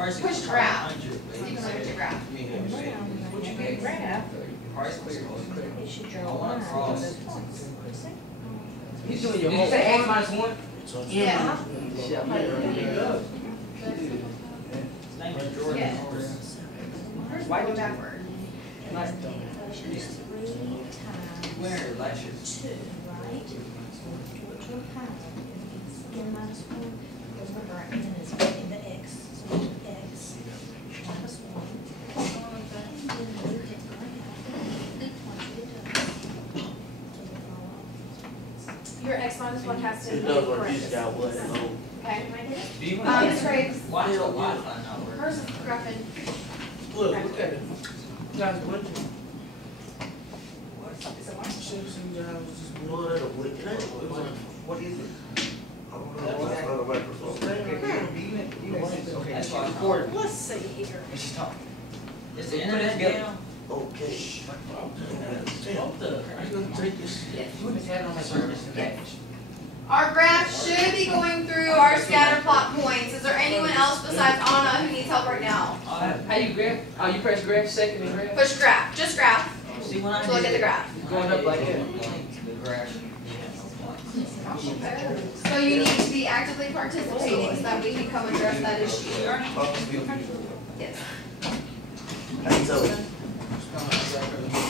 Push graph. You can look at your graph. What you get graph? Price clear. It should I draw want lines to cross. to those points. He's doing your Did whole you say X form? minus 1? Yeah. Jordan. Why go backward? Because it's 3 times Where? Last year. 2, right? So to a power, it's n minus 1. Because remember, our n is in the x. So x minus 1. And then we hit graph. Your X minus 1 has to be In other words, correct. he's got what? Oh, Okay. Do you want Miss Graves. Why is the Wi-Fi not working? Hers is graphing. Look at it. You guys bunching. Is it what? Simpson guys just what a wicked ass. What is it? I don't know. That's not a microphone. Okay, that's why I'm recording. Let's see here. And she's talking. Is the internet down? Okay. Damn, are you gonna take this? You just had it on my service today. Our graph should be going through our scatter plot points. Is there anyone else besides Anna who needs help right now? How you grab? Oh, you press graph second and graph? Push graph. Just graph. See when I So look at the graph. Going up like that. The graph. So you need to be actively participating so that we can come address that issue. Yes. I tell you.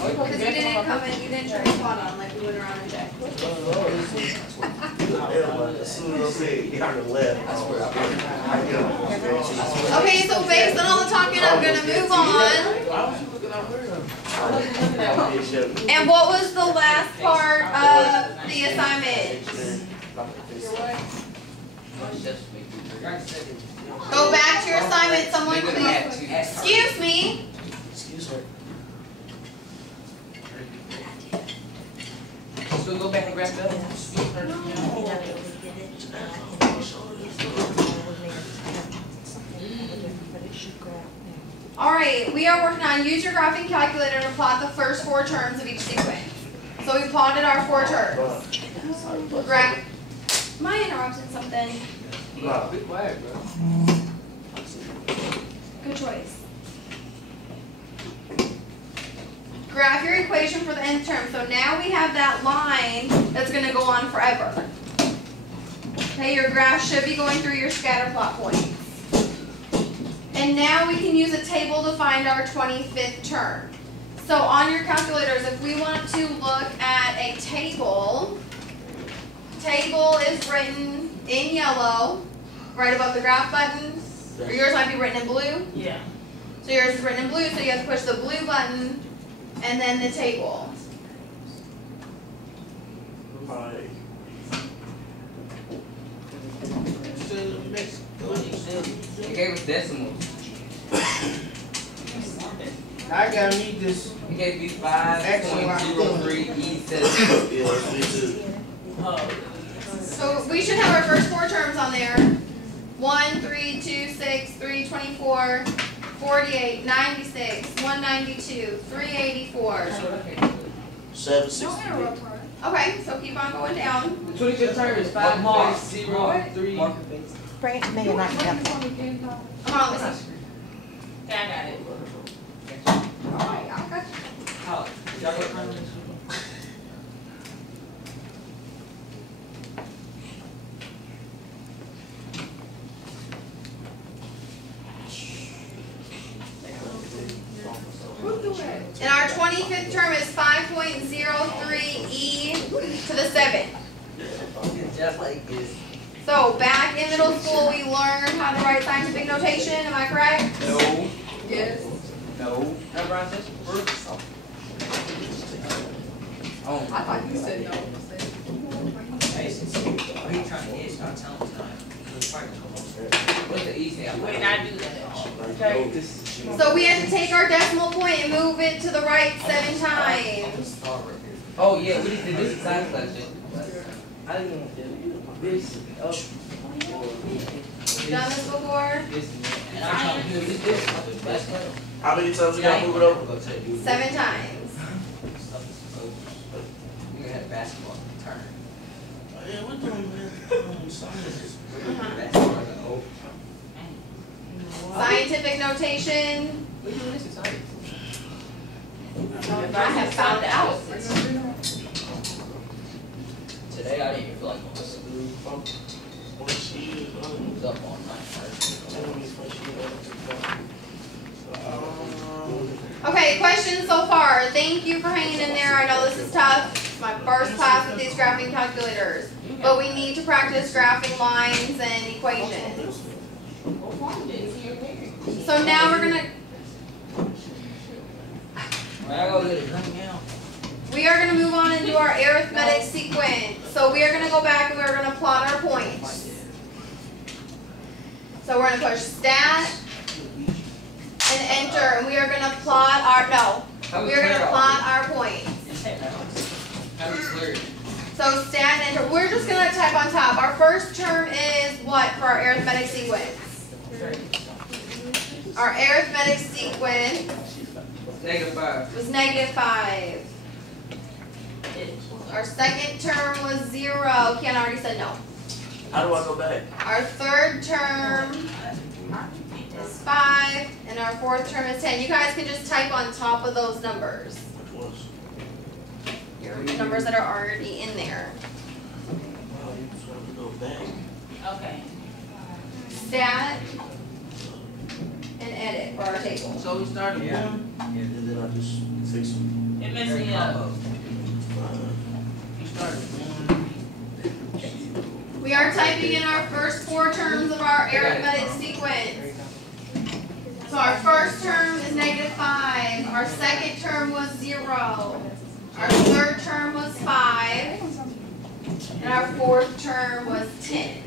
Because you didn't come in, you didn't turn your spot on like we went around and checked. As soon as I say y'all left, I get up. Okay, so based on all the talking, I'm gonna move on. Why was you looking out there? And what was the last part of the assignment? Go back to your assignment, someone please. Excuse me. Excuse her. So go back and grab the other Alright, we are working on use your graphing calculator to plot the first 4 terms of each sequence. So we plotted our 4 terms. Graph. Am I interrupting something? No. Be quiet, bro. Good choice. Graph your equation for the nth term. So now we have that line that's going to go on forever. Okay, your graph should be going through your scatter plot points. And now we can use a table to find our 25th term. So on your calculators, if we want to look at a table, table is written in yellow, right above the graph button. Or yours might be written in blue. Yeah. So yours is written in blue, so you have to push the blue button and then the table. Alright. It gave us decimals. I gotta need this. It gave me 5.03 E7. Yeah, that's me too. So we should have our first 4 terms on there. 1, 3, 2, 6, 3, 24, 48, 96, 192, 384. 760. Okay, so keep on going down. The 25th term is 5.03. Bring it to me and write it down. Come on, listen. Yeah, I got it. Alright, I got you. How? Y'all go front this? And our 25th term is 5.03 e to the 7th. Just like this. So back in middle school, we learned how to write scientific notation. Am I correct? No. Yes. No. Remember I said? Oh. I thought you said no. Hey, since what are you trying to get? Not telling us tonight. What's the easy? Wait, I do that. Okay. So we have to take our decimal point and move it to the right 7 times. Oh yeah, we did this science class. I didn't want to do this. Oh. You done this before? This and I'm trying to do this. How many times we gotta move it over? 7 times. We had basketball turn. Yeah, we're doing science. Basketball like an old. Scientific notation. I have found out. Today I didn't even feel like going to school. I was up all night. Okay, questions so far. Thank you for hanging in there. I know this is tough. It's my first class with these graphing calculators. But we need to practice graphing lines and equations. So now we're gonna we are gonna move on and do our arithmetic sequence. So we are gonna go back and we're gonna plot our points. So we're gonna push stat and enter, and we are gonna plot our we are gonna plot our points. So stat and enter. We're just gonna type on top. Our first term is what for our arithmetic sequence? Our arithmetic sequence was -5. Our second term was 0. Ken already said no. How do I go back? Our third term is 5, and our fourth term is 10. You guys can just type on top of those numbers. Which was? Your numbers that are already in there. Oh, you just want to go back. Okay. Stat and edit for our table. So we started one. And then I just fix them. It messed me up. We started one. We are typing in our first 4 terms of our arithmetic sequence. So our first term is -5. Our second term was 0. Our third term was 5. And our fourth term was 10.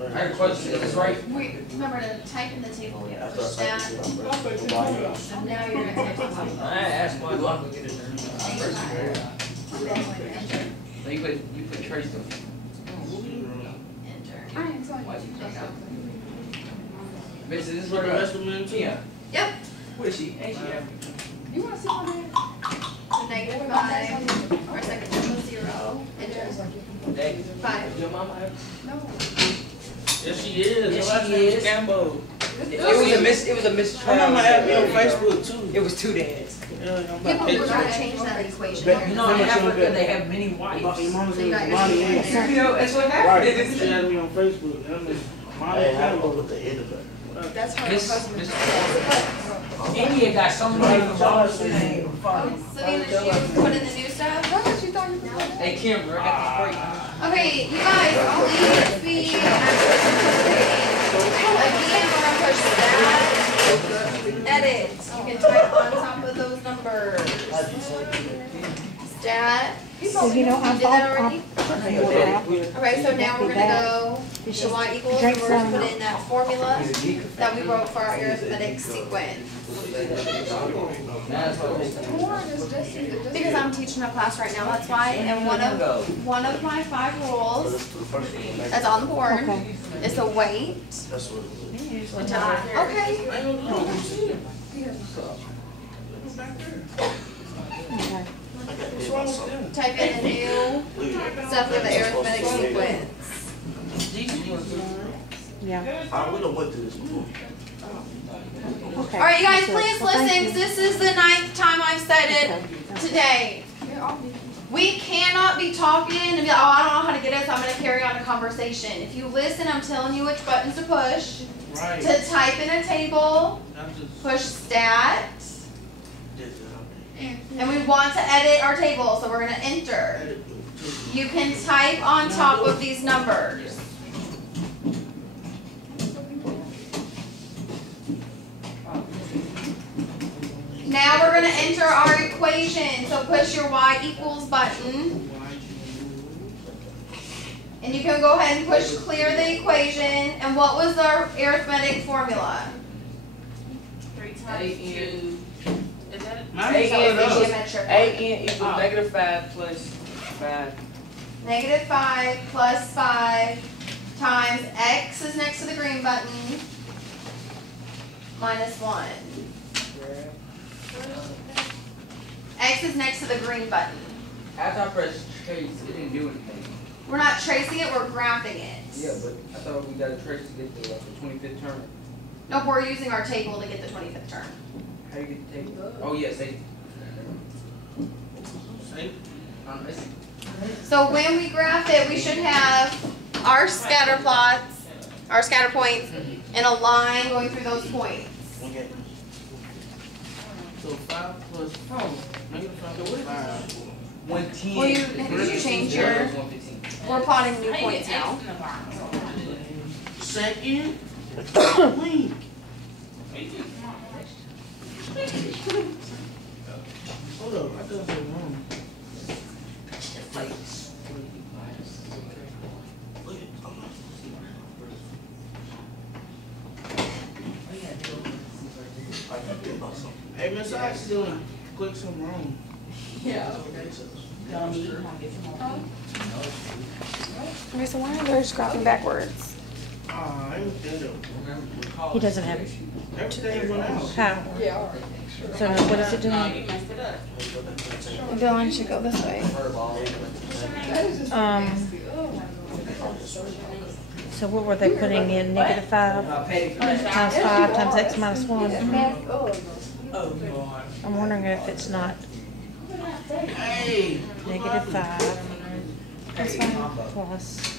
I have a question, is this right? Remember to type in the table, we have to push After I that. type this in, I'm ready to go buy it. So now you're going to type on top. I asked why do I can get it there? Enter. So you put trace of Enter. Miss, is this For the right? rest of them too? Yeah. Yep. Where is she? Ain't she African? You want to sit on there? So -5. Our second term was 0. Enter. Hey, 5. your mama African? No. Yes, she is. Yes, Her last she name is. Gambo. It was a miss. Her mama had me on Facebook too. It was 2 dads. Yeah, I'm People about were to trying to change that equation. You know, in Africa they have many wives. Your mama's So you got name your Monty name Ann. there. You know, that's what Right. happened. She had me on Facebook. Her name is Monty Hey, how do I Ann. put the end of it? That's her Miss, husband. Miss, India got so many from Savannah, she put in the new stuff? Hey, Kimber, I got the spray. Okay, you guys, I'll leave this be. Again, we're gonna push stat, edit. You can type on top of those numbers. Stat. So you know, You did that already? Okay, so now we're gonna go to y equals, and we're gonna put in that formula that we wrote for our arithmetic sequence. Because I'm teaching a class right now, that's why, and one of my 5 rules that's on the board is to wait That's what it is. until okay. I got hit by something. Type in the new stuff for the arithmetic sequence. We done went through this before. Alright, you guys, please listen, 'cause this is the 9th time I've said it today. We cannot be talking and be like, oh, I don't know how to get it, so I'm going to carry on a conversation. If you listen, I'm telling you which buttons to push. Right. To type in a table, That's just- push stat, and we want to edit our table, so we're going to enter. You can type on top of these numbers. Now we're going to enter our equation, so push your y equals button. And you can go ahead and push clear the equation. And what was our arithmetic formula? 3 times 2. Is that it? Mine Hey, is yeah, all this up. is- Geometric. AN equals -5 plus 5. -5 plus 5 times x is next to the green button minus 1. X is next to the green button. After I pressed trace, it didn't do anything. We're not tracing it, we're graphing it. Yeah, but I thought we got a trace to get to like the 25th term. Nope, we're using our table to get the 25th term. How you get the table? Oh, yeah, say. Say, So when we graph it, we should have our scatter plots, our scatter points, and a line going through those points. Okay. so 5 plus, -5 plus 5. 110. Well, did you change your, 115. we're plotting new points now. Second, wait. Hold up, I done something wrong. Look at, hey, Miss, I accidentally clicked something wrong. Okay, so why are those graphing backwards? Ah, everything, He doesn't have everything went out. power. So what is it doing? The line should go this way. So what were they putting in? -5 times 5 times x minus 1. I'm wondering if it's not Hey, -5 plus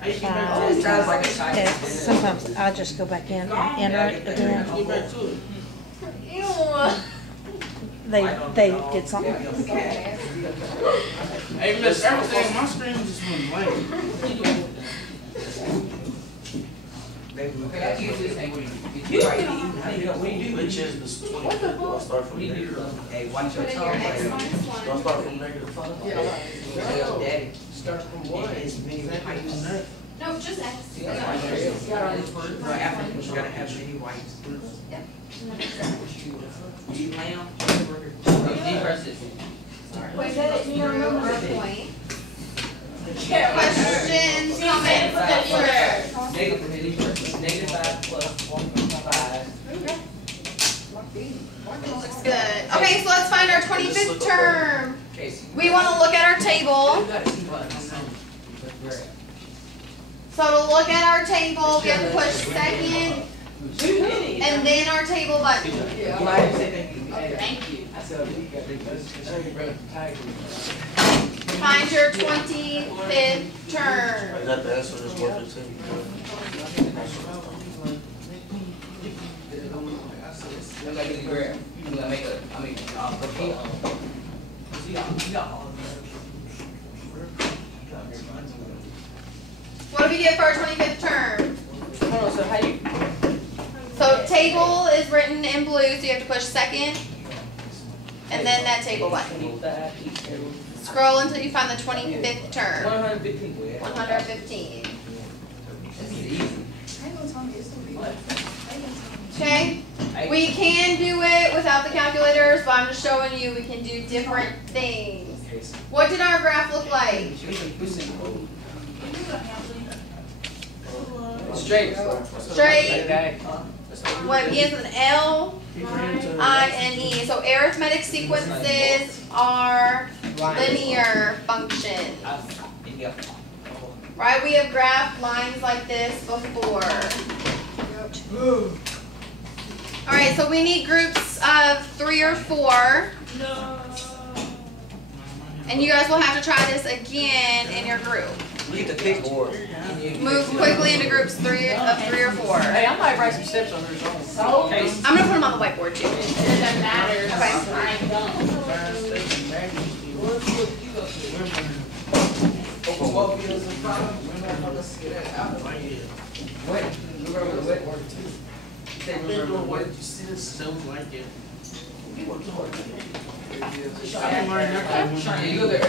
hey, get 5 back to it. times x. Sometimes I'll just go back in and enter it again. Get back to it. They did something. Hey, Miss, everything, my screen just went blank. Okay, I use this thing. What do you do? Which is this 25th, do I start from negative? Hey, watch your Put in your tongue. x minus Do I 1. start from -5? Daddy. Start from what? It's many whites. No, just x. Well, after, you gotta have many whites. Yep. You lamb, cheeseburger. Deep versus. Wait, that you remember our point. Questions, comments, concerns? -5 plus 1.5. Looks good. Okay, so let's find our 25th term. Okay, We want to look at our table. you gotta see what I'm saying. So to look at our table, we have to push second and then our table button. Thank you. Find your 25th term. Is that the answer to this 115? I'm gonna get a grab. I'm gonna make a, What do we get for our 25th term? Hold on, so how you? So table is written in blue, so you have to push second and then that table button. Scroll until you find the 25th term. 115. 115. This is easy. Okay? We can do it without the calculators, but I'm just showing you we can do different things. What did our graph look like? Straight. Straight. What begins with an L, I, N, E. So arithmetic sequences are linear functions. Right? We have graphed lines like this before. Alright, so we need groups of 3 or 4. And you guys will have to try this again in your group. Look at the big board. Move quickly into groups of 3 or 4. Hey, I might write some steps on this own. I'm gonna put them on the whiteboard too. It doesn't matter. Okay. I don't. What? Remember the wet word too. I've been doing what you see stuff like it.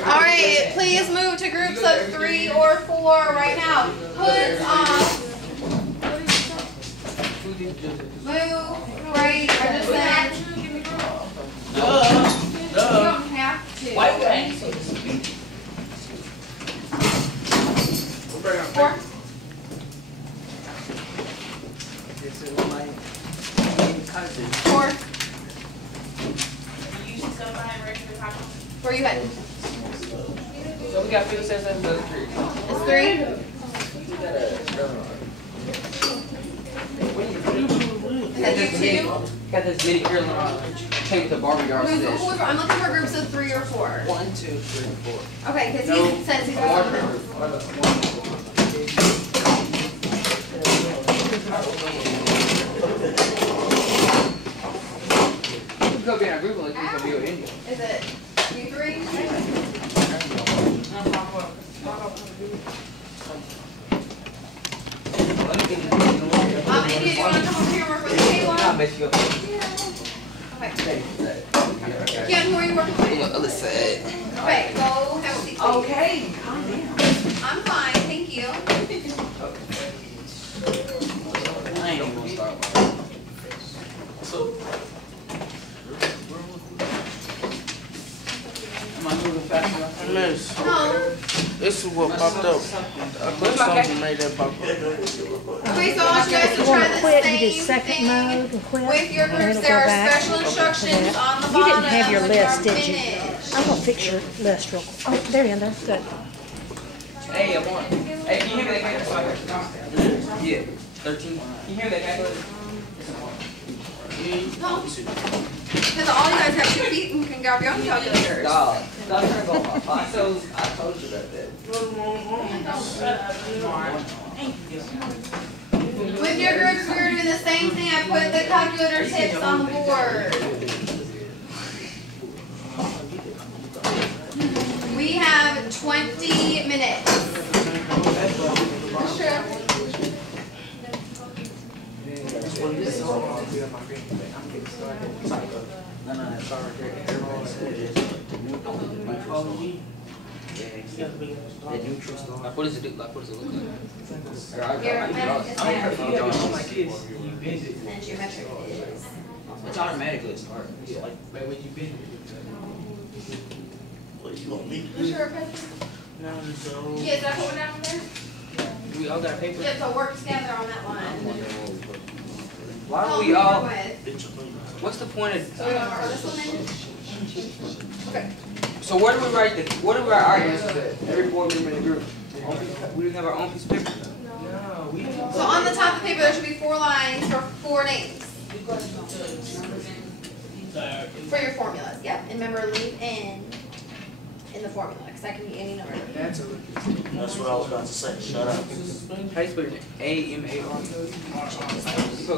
Alright, please move to groups of 3 or 4 right now. Hoods off. Move, right, or just saying. You don't have to. Why would I so to speak? 4. Four. Where are you heading? So we got 5, 6, 7, 8, 3. It's 3. that you two? Got this mini grill tape with the Barbie yard I'm stash. looking for groups of 3 or 4. 1, 2, 3, 4. Okay, because he says he's One. going You can go be in a group like you can be with India. Is it you 3? India, do you want to come over here and work with Kayla? I'll bet you up. Okay. Ken, who are you working with? Other side. Okay, go have a seat. please. Okay, calm down. I'm fine, thank you. I ain't even gonna start with Am I moving fast enough? Miss, No. this is what popped up. I put something made that pop up. Okay, so I want you guys to You try wanna the quit, you do same second thing mode and quit. with your and groups. it'll There go are back. special instructions on the You bottom didn't have your when list, you're did you? finished. I'm gonna fix your list real quick. Oh, they're in there, good. Hey, I'm on. Hey, can you hear me that calculator? Yeah. 13. Can you hear me that calculator? No. Because all you guys have 2 feet and can grab your own calculators. Dog. Stop trying to go off. I told you about that. With your groups, we're doing the same thing. I put the calculator tips on the board. We have 20 minutes. Sure. No, it's already there. Everybody said it. The neutral star. Like, what does it do? Like, what does it look like? Your limit is I'm there. my kids. And geometric is. It's automatically start. Like, What you want me to For do? sure, President. Yeah, did I put one down there? we all got paper. Yeah, so work together on that one. Why Tell don't them we who all? you're with. What's the point of? So we don't throw this one in? Okay. So where do we write the? Where do we write arguments at? Every board member in the group. We didn't have our own piece of paper. So on the top of the paper, there should be 4 lines for 4 names. For your formulas, yep. And remember, leave in the formula, because that can be any number. That's what I was about to say, shut up. How you spell your name? A-M-A-R.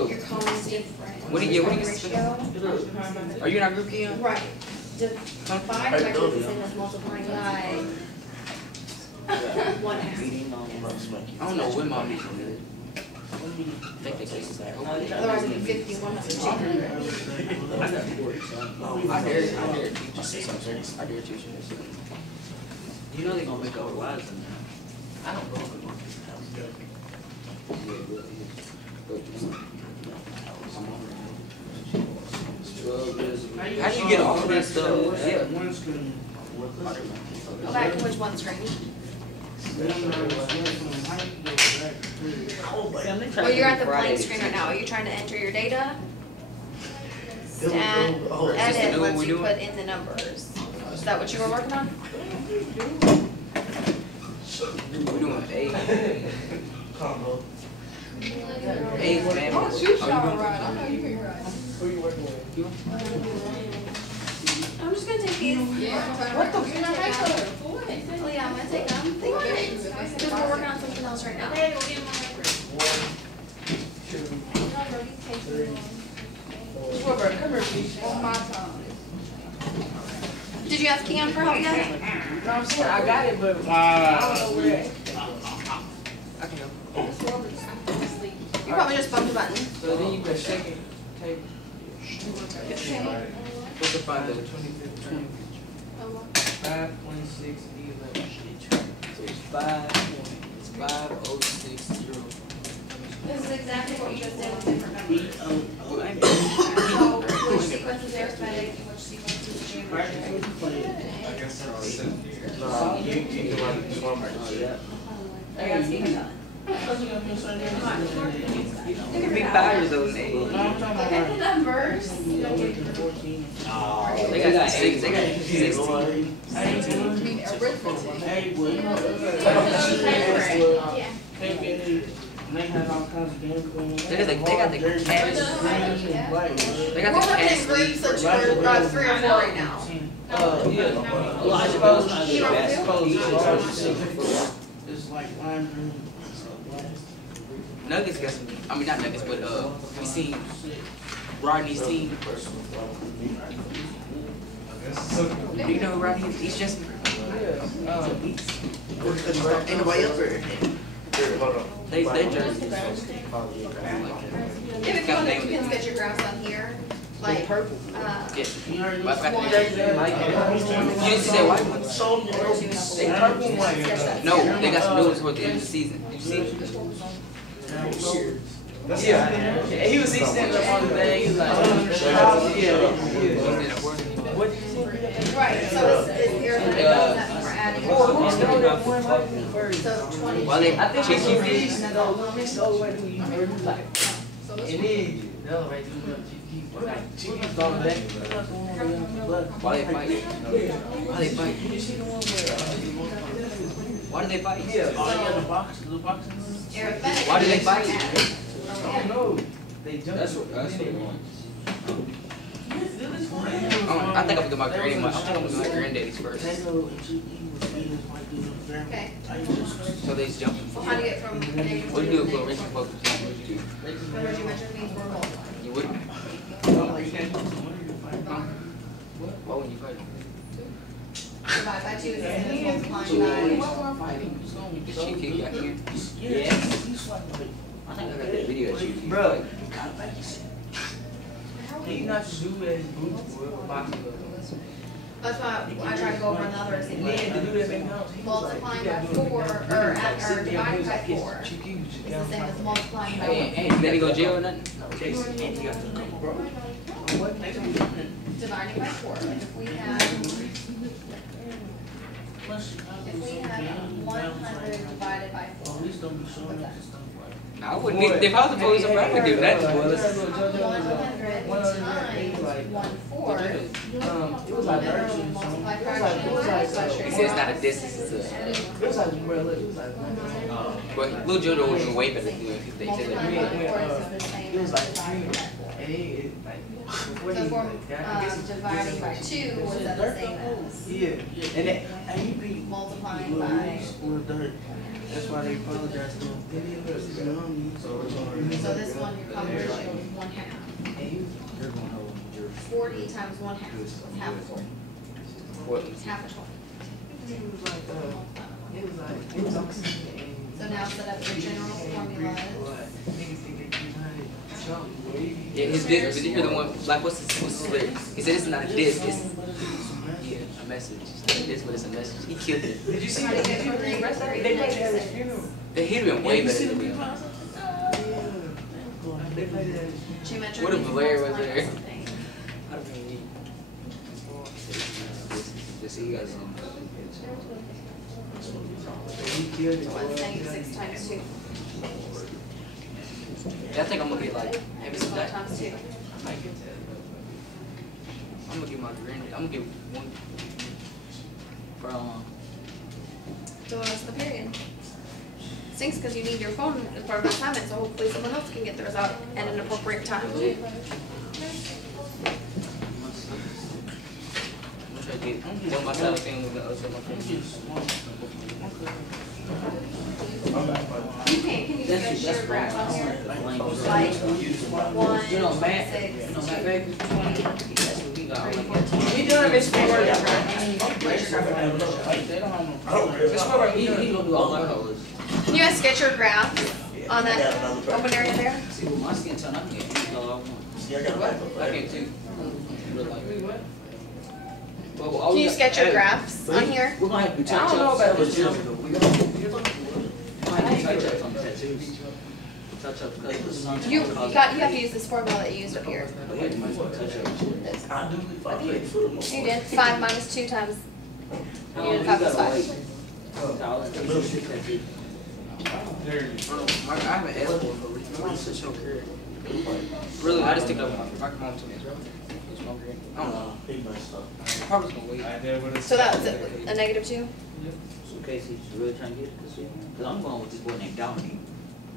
Your column's different. What do you Ratio. Are you in our group, Keon? Right. Divide directly is in this multiplying by 1/2. I don't know what mom needs to do. Take the cases back. Otherwise it'd be 51 to 2. I dare teach. I dare teach you this. You know they're gonna make our lives in there. I don't know. How do you get all of that stuff? Yeah. Go back to which one screen? Well, you're at the blank screen right now. Are you trying to enter your data? Stat, edit lets you put in the numbers. Is that what you were working on? We're doing A. Combo. A family. Oh, you shot right. I know you can right. Who you working with? I'm just gonna take these. What the? Oh yeah, I'm gonna take them. Thank you. Because we're working on something else right now. Robert, come here, please. On my time. Did you ask Keon for help yet? No, I'm saying I got it, but I don't know where. I can go. You probably just bumped the button. So then you can shake it. Take. What's the 5 there? 526 11. So it's 5060. This is exactly what you just did with different numbers. Oh, I ain't So, which sequence is arithmetic and which sequence is geometric? No, you can write this one right yeah. I got Stephen done. Big fires though, Nate. Look at the numbers. They got 6. They got 16. Hey, boy. Yeah. And they had all kinds of games going on. They got the There's cash. green and black. They got We're the working cash in groups league. that Like you're 3 or 4 right now. Yeah. Well, I suppose It's like lime green. Nuggets got some. I mean, not Nuggets, but we seen Rodney's team. Do you know who Rodney is? He's just. Ain't nobody else there. Here, hold on. They jerseys. If you want to, you can get your graphs on here. Like, Yeah. Matter of fact, you didn't see that white ones? They purple and white. No, they got some new ones toward the end of the season. Did you see it? Yeah, he was standing up on the thing. He was like, what did you say? right, so it's your, that we're adding. So 20. While they I think check it's you these though. It's the only way to you heard like. So And this then the other way to like Chiefs on that. while they fight. Why they fight? Why do they fight? Yeah. Oh, yeah, the boxes. arithmetic. Why do they fight? I don't know. They jumped. That's what it was. I think I'm gonna get my granny. I think I'm gonna get my granddaddy's first. Okay. So they just jumping. So how do you get from negative What do you do to for a rich focus? What do you do? Whatever you measure means we're multiplying. You wouldn't? Why wouldn't you fight? Divide by 2 is the same as multiplying by. Did she kick you out here? Yeah. I think I got that video that you Bro. You not to do as boots for boxing. That's why I try to go over another is And then to do that McDonald's, multiplying by 4 or dividing by 4 is the same as multiplying by 1. Hey, you let me go to jail or nothing? Dividing by 4. Like if we had 100 divided by 4. What's that? I wouldn't. If I was the police, I would do that. 100 times 1/4. it was like Multiply It fraction was like He said it's not a distance, it's a. it was like bro, look, it was like But Lil Jojo would have been way better than if they said Multiplying that. by 4 is the same it was as like dividing by 4. and it like before So he- for I guess it's dividing by 2 was that the same as yeah, and that and he beat multiplying by. With dirt. That's why they apologize to him. So this one, your conversion is 1/2. 40 times 1/2 is half a 40. It's half a 20. So now set up your general formulas. Yeah, his disc, but you hear the one, like, what's his lyric? He said it's not a disc, it's a message. It's not a disc, but it's a message. He killed it. Did you see How do that? you get from 3 to 3 They to played that at his 96? funeral. He'd have been way better than me. They played it at his Geometric What if means Blair was multiplying by there? something. I don't mean, just see you guys. he killed it. So what's -6 times 2? Yeah, I think I'm gonna get like, maybe some 12 that. times 2. I'm gonna give my granddad, I'm gonna give one from, So what's the period? Stinks because you need your phone as part of assignment, so hopefully someone else can get theirs out at an appropriate time. I'm gonna try to get one of my side thing with the other side of my phone. You can you just your graph on here? Like 1, 6, baby? 20, He done Miss Ford. This one right here, he gonna do all my colors. Can you guys sketch your graph on that open area there? See, with my skin tone, I can get any color I want. See, I got a backup. I can too. Real life. Can you sketch your graphs on here? We're gonna have to do I don't know about this. We're gonna have to touch-ups on the tattoos. Touch-ups, because You have to use this formula that you used up here. This. I do. You did 5 minus 2 times. You did 5 plus 5. I have an L for I'm such a career. Really, I just think of my mom to me. I don't know. He messed up. Probably gonna wait. So that was it, a -2? So Casey's really trying to get it this year? Because I'm going with this boy named Dominique.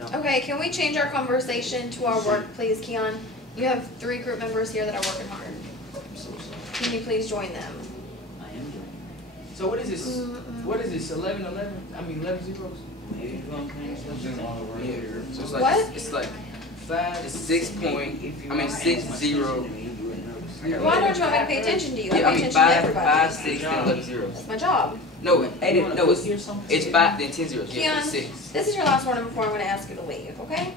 Okay, can we change our conversation to our work, please, Keon? You have 3 group members here that are working hard. Can you please join them? I am doing. So what is this? What is this? 11, 11? I mean 11 zeros. Maybe you want to Yeah. So it's like What? it's like 5. it's 6 point. I mean 6 0. Why don't you want me to pay attention to you? I Yeah, I pay mean attention to 5, everybody. 5, 6, then 11 zeros. That's my job. No, no, it's 5 then 10 zeros. Yeah, Keon, it's 6. this is your last warning before I'm gonna ask you to leave, okay?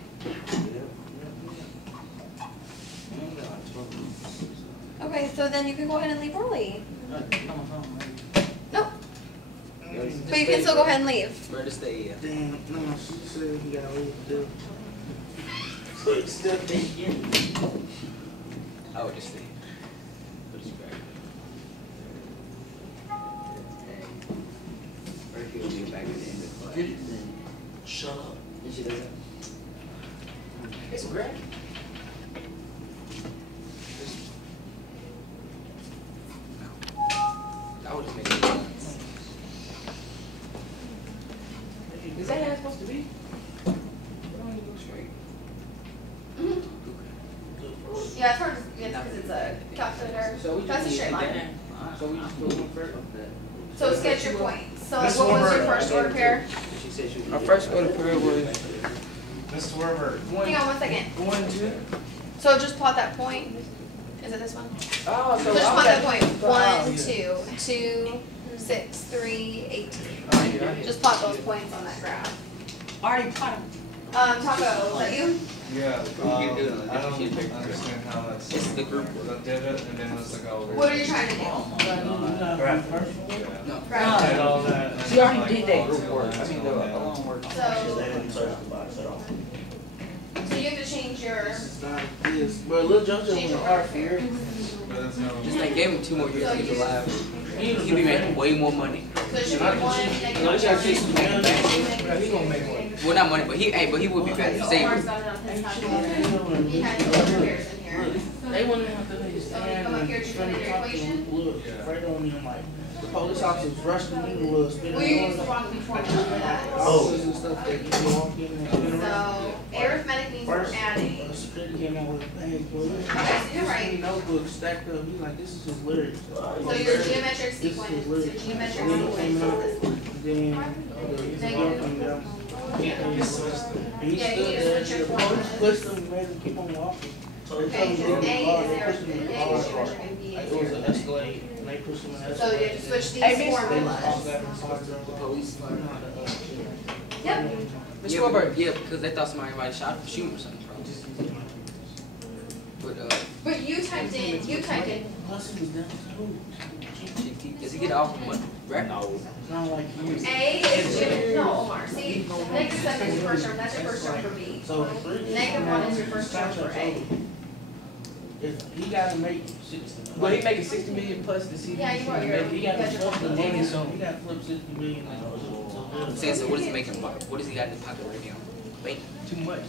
Okay, so then you can go ahead and leave early. No, but you can still go ahead and leave. Where to stay? Yeah. Damn, no, she said he gotta leave too. So he's still thinking. I would just stay. Put this back. Or if you'll be back at the end of class. Get it then. Shut up. And she doesn't. It's great. I would just make it balance. Is that how it's supposed to be? It don't even go straight. Yeah, it's hard to, because it's a calculator. So we just That's a need straight to line. get that. So we just put one first. So sketch your points. So like, Miss what was your Warburg. first order pair? She said she would. Our first order period was Mr. Werber, Hang on 1 second. 1, 2. So just plot that point. Is it this one? Oh, So just plot that point. Oh, 1, yeah. 2, 2, 6, 3, 18. Oh, yeah. Just plot those points on that graph. Already plotted. Taco, is that you? yeah, can do it on a I different don't sheet of paper. understand how that's. It's the group The work. digit and then it's like all. What are you trying to do? Graph. No. Graph. And all that. and She already like did that all group the work. I lines mean, and the all that. alone work. So you have to change your, It's not this. Bro, Lil JoJo change was your hard order for you. pair. But it's no. Just like gave him 2 more years to keep alive. He He'd be making way more money. So it should be 1, negative No, 1, we gotta take some negative money. He gonna make one. Well, not money, but he would be better. So Save. Omar's got it on his calculator. He had the order pairs in here. They wouldn't have to stand come up and here to trying the to talk to equation. him. Look, right on him like, the police officers rushed him in the woods, spinning Well, you use the around. wrong formula for that. Officers and stuff that you can walk in and spin around. So arithmetic means we're First, adding. Security came out with a bag, boy. Okay, so you're right. Notebook stacked up. He's like, this is his lyrics. So your geometric sequence, your geometric sequence is this one. Then, the girl come down. He Yeah, you stood need to there, switch your the formula. police pushed him and made him keep on walking. So they Okay, told him because to A go is they pushed him arithmetic, in the A car. is geometric, and B Like, is it was an arithmetic. Escalade, and they pushed him in the So you Escalade. have to switch They these all formulas. got inside the police. Yep. Mr. Yeah, Warburg. yeah, because they thought somebody might shot shoot him or something. Probably. But But you typed in, Plus he was down too. does he get off of what? Right? No. It's not like you. A is geometric, no, Omar, see, negative 7 is your first term, that's your first term for B. So three. Negative 1 is your first term for A. If he gotta make Well, he making 60 million plus to see. Yeah, you are, you're- He got to you got flip the your money, so- he got to flip 60 million. I'm saying, so what is he making? What does he got in his pocket right now? Wait, Too much.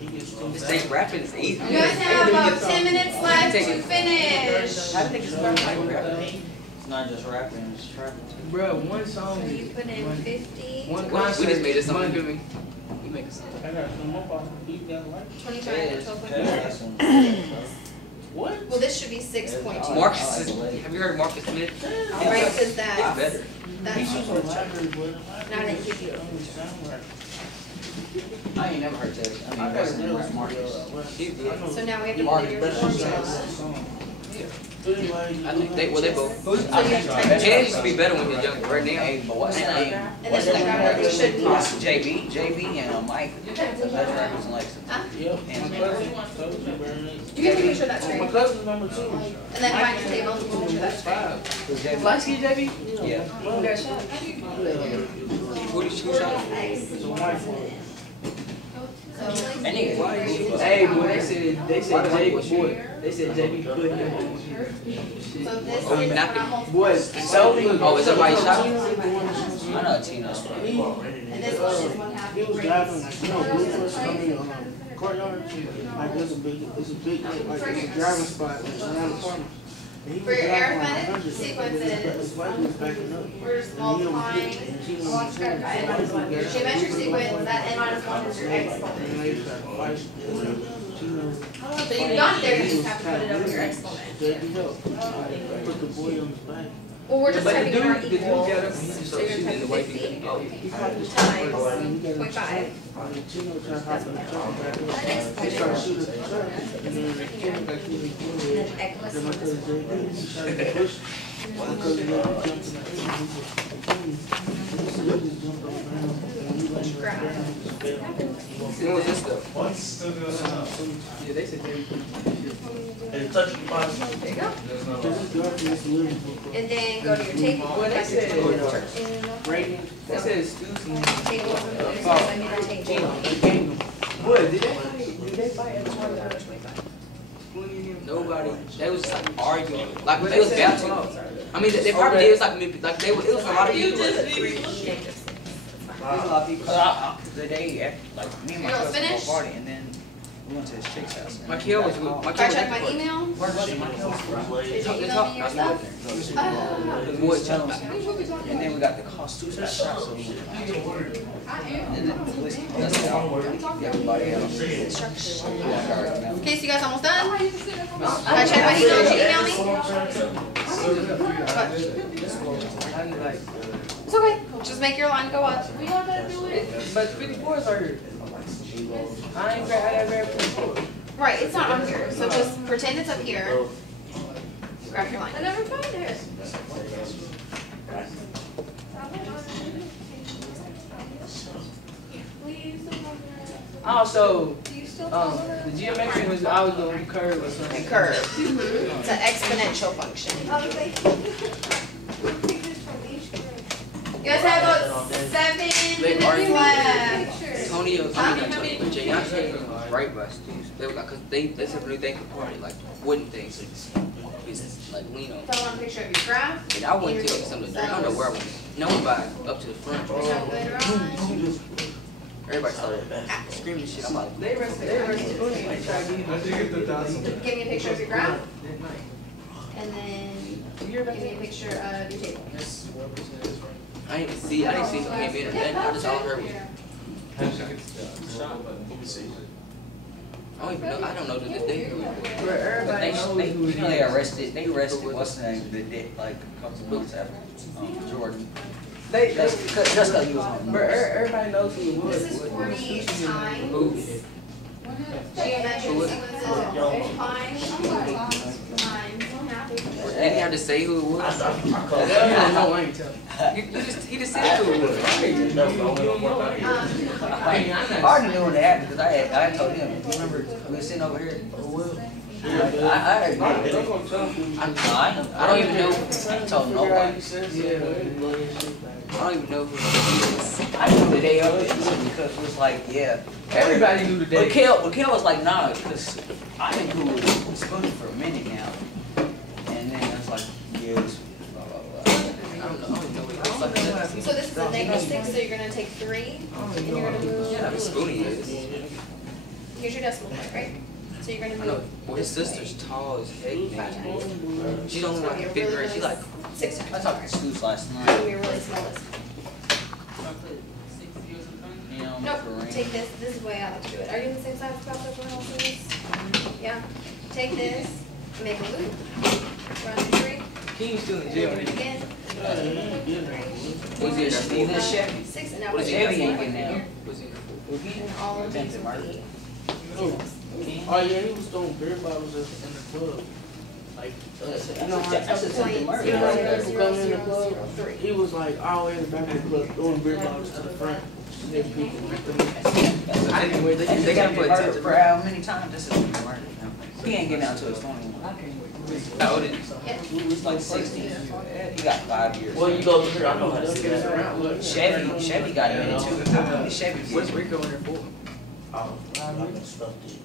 He gets this ain't rapping. It's easy. You guys have about 10 minutes left to finish. I think it's about like rap. It's not just rapping, it's trapping too. Bro, one song. So you put in Money. 50, One We concert. just made a song. money. Feel me? We make a song. I got some up off the beat that like. 25, Jazz 12.5. some- What? Well, this should be 6.2. Marcus is. Have you heard of Marcus Smith? Right, because It's that's, better. that's, He's using the library, but Now they give you- I ain't never heard that. I mean, that's in rap Marcus. so now we have to Marcus do your formula. I think they both. So you type Chad used to be better when he was younger. Right now, Hey, but what's the name? And What's then the the graph, you should be. JB and Mike. That's rappers in Lexington. Huh? Yep, And my cousin told you, Bernard. You have to make sure that's My right. cousin's number 2. And then find the table, and make sure that's right. Who's JB? Light skin JB? Yeah. Who got shot? who did you shot? It's a white one. So, That nigga. Hey, boy, they said JB, boy, they said JB put him. so this Oh, is you knocked not it. Boy, so Oh, is that why he shot him? I know Tino. and this one is one half. He was driving, like, Bluefish coming courtyard. Like, it's a big, like, it's a driving spot, like, around the corner. And he For was your driving arithmetic 100, but sequences, his wife was backing up. we're just And he was multiplying and she was by n minus 1. Your geometric sequence, that n minus 1 is your exponent. And they tried to fight. She knows. So you got there, you just have to put it over your exponent. That you help. Put the boy on his back. Well, we're just But the typing in our dude equals. got up and he just So started you're shooting gonna in the type way he 50 oh. times 0.5. And Chino tried to hop in the truck and back up. He started shooting at the truck. And then the kid got hit in the forehead. Then my cousin JD, he tried to push. My cousin JD jumped in the air. He just jumped on the ground. And when he landed on the ground, he just fell. What was this stuff? Yeah, they said they. And touch the bottom. There you go. Just darkness living. And then go to your table. Well, they That's your said, table. Reagan, they said Stussy. Table. There's I mean our table. What, did they fight at the tournament? Nobody. They was just like arguing. Like they was about to. I mean, they probably did. It was like maybe like they was. It was a lot of people. There's a lot of people. The day after, like me and my You don't cousin finish? were party, and then we went to his chick's house. My kid was. My If I kid check my was. email, did you They email talk- me I your was stuff? there. The boy Tell jumped them, and then we got the costumes and stuff, so and then the whiskey, that's all. Everybody else. Okay, so you guys almost done? If I check my email, did you email me? I'm like, It's okay. Just make your line go up. but 54 is right here. I got grab 54. Right, it's not on here. So just pretend it's up here. Grab your line. Oh, so, the geometry was always going to be curved or something. Curve. It's an exponential function. You guys have about 7 minutes left. Antonio, I mean, Jay, I said right by Stu's. They were like, cause they said new thing for party, like wooden things. It's like lean on. So I want a picture of your graph. And I went to something to drink. I don't know where I went. No one by up to the front. Everybody started screaming shit. I'm like, They arrested Spoonie. They tried to Give me a picture of your graph. And then give me a picture of your table. I didn't even see. I didn't see who came in or nothing. I just all heard was. I don't even know. I don't know to this day who it was. But everybody knows who it They is. arrested, what's the name, the day, like a couple of months after, Jordan. They, Just cause he was on the but news. everybody knows who it was. This is 40 times Who? geometric sequences of pi times. They didn't have to say who it was. You don't know, I ain't telling. He just said who it was. I already knew when it happened, cause I had told him, you remember, we were sitting over here? I don't even know, I ain't told nobody. I don't even know who it is. I knew the day of it, because it was like, yeah. Everybody knew the day. But Kel was like, nah, because I been cool with Spoonie for a minute now. And then I was like, yeah, it's blah, blah, blah. I don't know. I don't even know what it was. Like, So this is a -6, so you're gonna take 3, and you're gonna yeah, move. Spoonie is. Here's your decimal point, right? So you're gonna I know. move Well, his sister's tall as heck, 5 man. times. She's only like in fifth grade. She's like, 6 I times. talked to Stu's last It's night, gonna be a really small list. you know, Nope, for rain. take this. This is the way I like to do it. Are you in the same size as everyone else is? Yeah. Take this, make a loop, run through 3, King's still in and jail. then do it again. who's he? He's in Chevy. 6, and now What put is your he? Chevy decimal ain't point getting here. Who's he? And all of these Attempted will murder. be Oh yeah, he was throwing beer bottles in the club. Like, That's a attempted murder. You know, like, people come in the club, 0.0003. he was like all the way in the back of the club throwing beer bottles to the front. Then people went to I didn't wait. They gotta put murder attention. for how many times? This is murder. He ain't getting out to his 21. How old is he? He was like 16. He got 5 years. Well, you go through here, I know how to see that. Chevy got him in it too. Chevy. What's Rico in there for? Oh, I stuff it.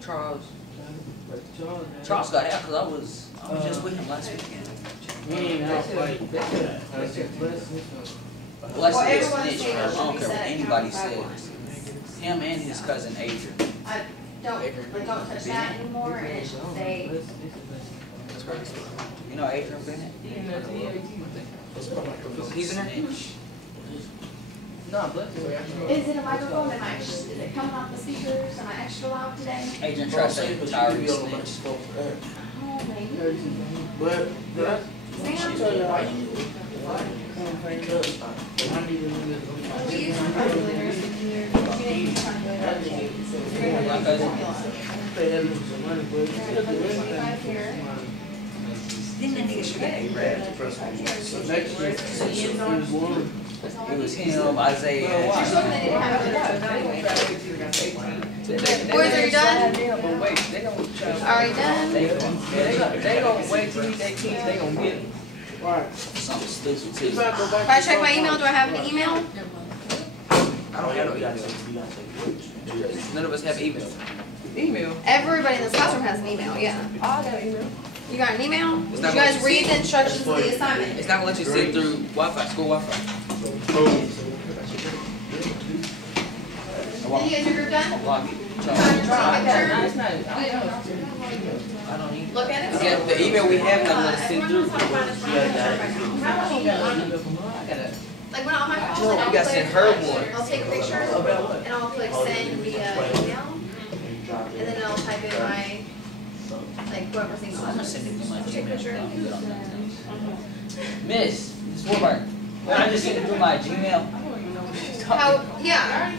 Charles. Charles got out because I was just with him last weekend. He ain't out like Well, that's the everyone's snitch. saying I don't care what reset anybody count says. Him and his cousin Adrian. don't touch that anymore, and it should say, You know Adrian Bennett? He's in there? No, but. is it a microphone? Is it coming off the speakers? Am I extra loud today? Adrian tried to say Tyree snitch. Oh, maybe. But, I Sam? tell you, I need to We use calculators in here. You didn't use calculators. My cousin. pay that little some money, but it's still do 25 anything. here. Then the nigga should get So next year, since it was one, It was him, Isaiah. You're showing they didn't have it. Boys, are you done? But wait, they don't try. Are you done? They gonna wait till he's 18, they gonna get it. right. Something stupid You too. gotta go back If I to check my your email, do I have an email? I don't have no email. None of us have email. Email. Everybody in this classroom has an email, yeah. I got an email. You got an email? Did It's you not guys what you read see. the instructions of the assignment? It's not gonna let you send through Wi-Fi, school Wi-Fi. Did you get your group done? Block it. Time to take a picture? It's not, I don't need. Look at it? Yeah, the email we have not let us send through. I gotta. Like when I'm on my phone, You I'll gotta send her click, one. I'll take a picture About what? and I'll click send via email. And then I'll type in my, like whoever's email I'm gonna address. send it to my Take a Gmail. picture. I'll get on that. Miss Warburg, I just sent it through my Gmail. How, yeah,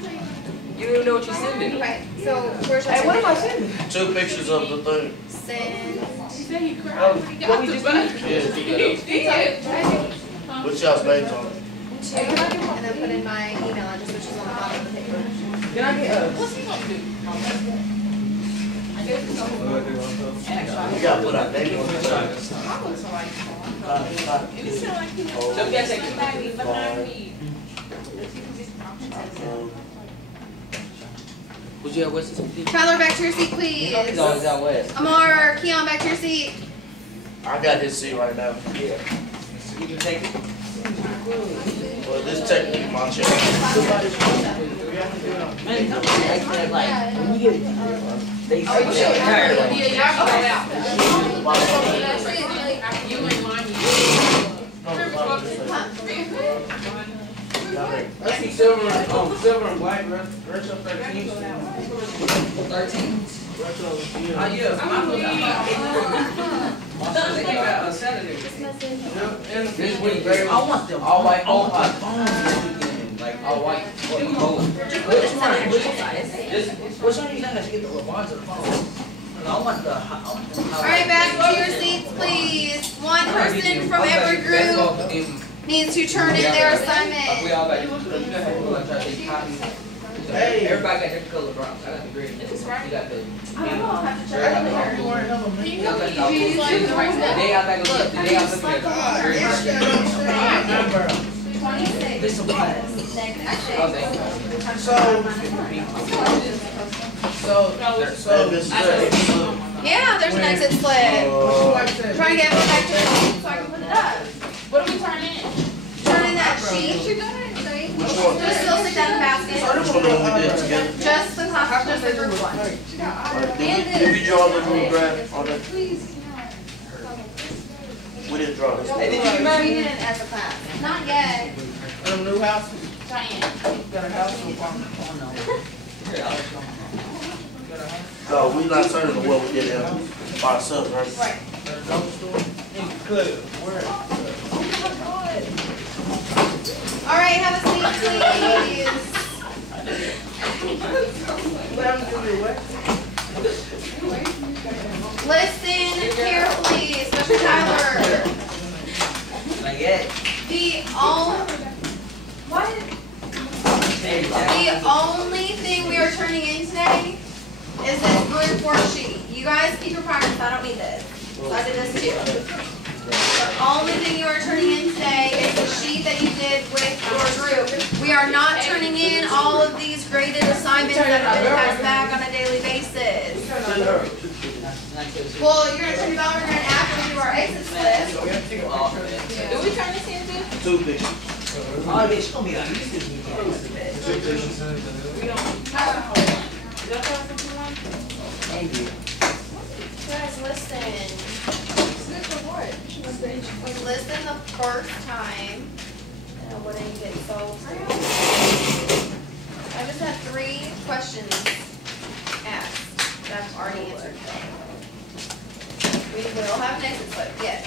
You don't even know what you're sending. okay, so where's your? Hey, what am I sending? 2 pictures of the thing. Send. What we just did? Yeah. With y'all's names on it. To, and then put in my email address, which is on the bottom of the paper. Can I get What's he gonna do? You gotta put our name on it. I look so like. You sound like you know. So we gotta take Somebody behind me. Would you have Western City? Tyler, back to your seat, please. He's always out west. Amar, Keon, back to your seat. I got his seat right now. Yeah. You can take it. Well, this technically my chair. Man, come on, like, when you get it, they Oh, you should. tired. Yeah, y'all go out. You ain't mine. I see silver and white, retro 13. 13. Retro, Ah, yeah. yeah. They came out on Saturday. And This week, very I want them all white, all white. like all white. Which one you think I should get the LeBrons or the phones? I want the. All right, back to your seats, please. One person from every group needs to turn in their We assignment. all got, you know how people like try to take copies? Hey. Everybody got different color browns. I got the green. You got the. I don't know, I'll have to check it later. You got the day I back look, the day I was looking at the green. 26. This is class. Oh, thank you. So this is it. Yeah, there's an exit split. Trying to get everyone back to their seats so I can put it up. What do we turn in? Turn in that sheet. Which one? Just still sit down in the basket. Which one that we did together? Just the class, just the group one. Alright, did we draw the group graph on that? We didn't draw this. Hey, did you We get mine? didn't as a class. Not yet. Them new house, Diane. got a house on farm. No, we not turning to what we did by ourselves, right? Right. All right, have a seat, please. Listen carefully, especially Tyler. Not yet. The only thing we are turning in today is this group worksheet. You guys keep your progress, I don't need this. So I did this too. The only thing you are turning in today is the sheet that you did with your group. We are not turning in all of these graded assignments that have been passed back on a daily basis. Well, you're gonna turn your bell, we're gonna after we do our exit split. Do we turn this in too? 2 pictures. Oh, it's gonna be like this. We don't. Thank you. Guys, listen. Listen the first time. And I wouldn't get so proud. I just had 3 questions asked that I've already answered today. We will have an exit slip, yes.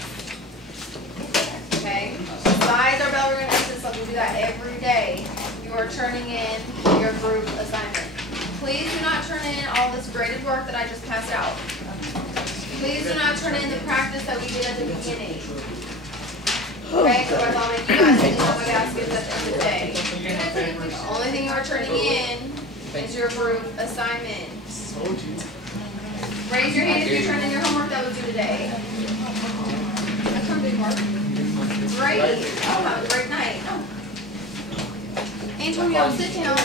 Okay? Besides our bell ring exit slip, we do that every day. You are turning in your group assignment. Please do not turn in all this graded work that I just passed out. Please do not turn in the practice that we did at the beginning. Okay, so I thought you guys didn't know my baskets at the end of the day. The only thing you are turning in is your group assignment. Raise your hand if you turned in your homework that was due today. I turned in work. Great. Oh, have a great night. Antonio, sit down.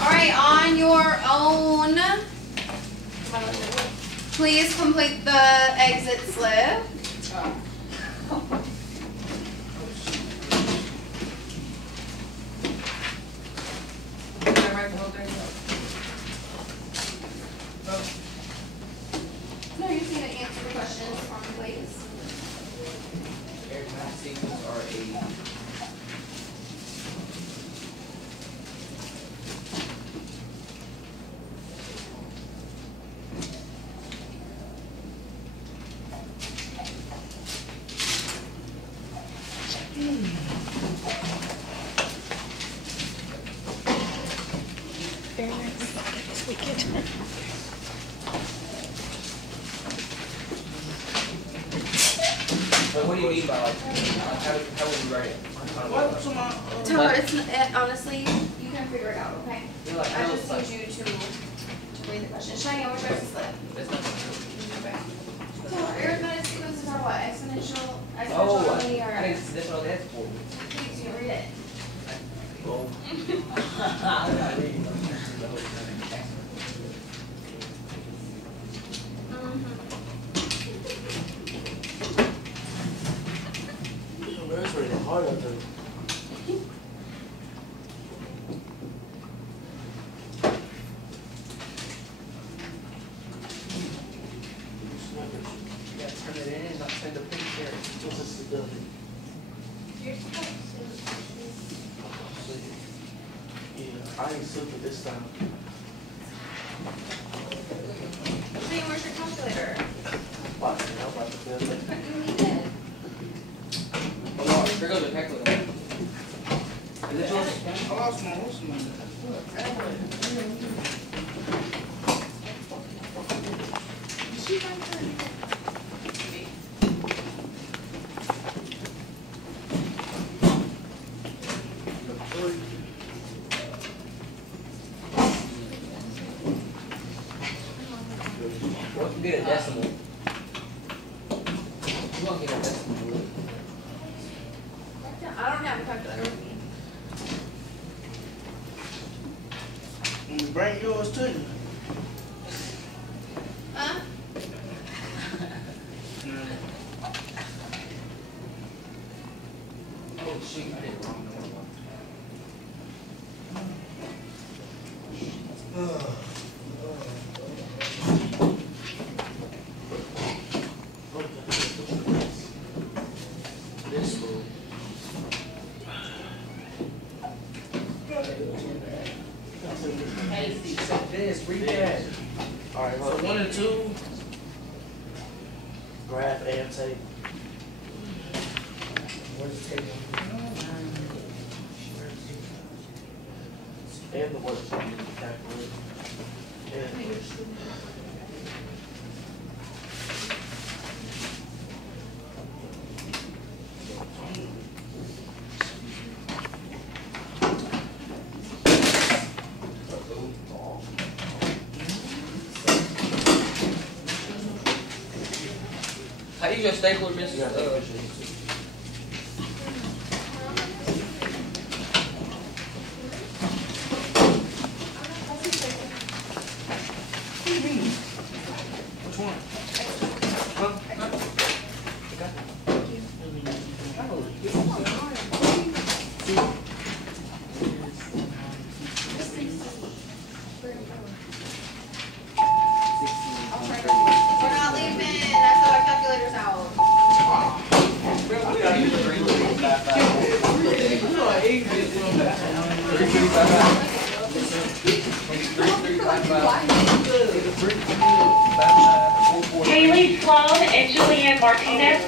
All right, on your own, please complete the exit slip. No, you just need to answer the questions for me, please. Aircraft signals are a Very nice this weekend. But what do you mean by like how would you write it? Tell her it's honestly, you can figure it out, okay? You're like, I no, just it's need like, you to read the question. Cheyenne, which way is the slip? that's not Okay. Tell her arithmetic sequences are what? Exponential, oh, exponential, I linear. think that's what that's for. Please, you read it. I'm not reading the whole thing. That's really hard out there. You gotta turn it in, not send a picture. What's this stability? Yeah, I ain't super this time. Cheyenne, where's your calculator? Watch it, I'm about to feel it. You need it. Oh, there goes the calculator. Is it yours? I lost my what's my What can get a decimal? You won't get a decimal, will you? I don't have a calculator with me. Bring yours to you. Huh? Oh shoot, I did it wrong. This school. Hey, set this, read that. Alright, so 1 and 2. Graph and tape. Where's the table? And the worksheet you can calculate. And the worksheet. How do you use your stapler, Miss? You gotta take a picture of these two. Which one? Huh? 5-5. Haley Sloan and Julianne Martinez.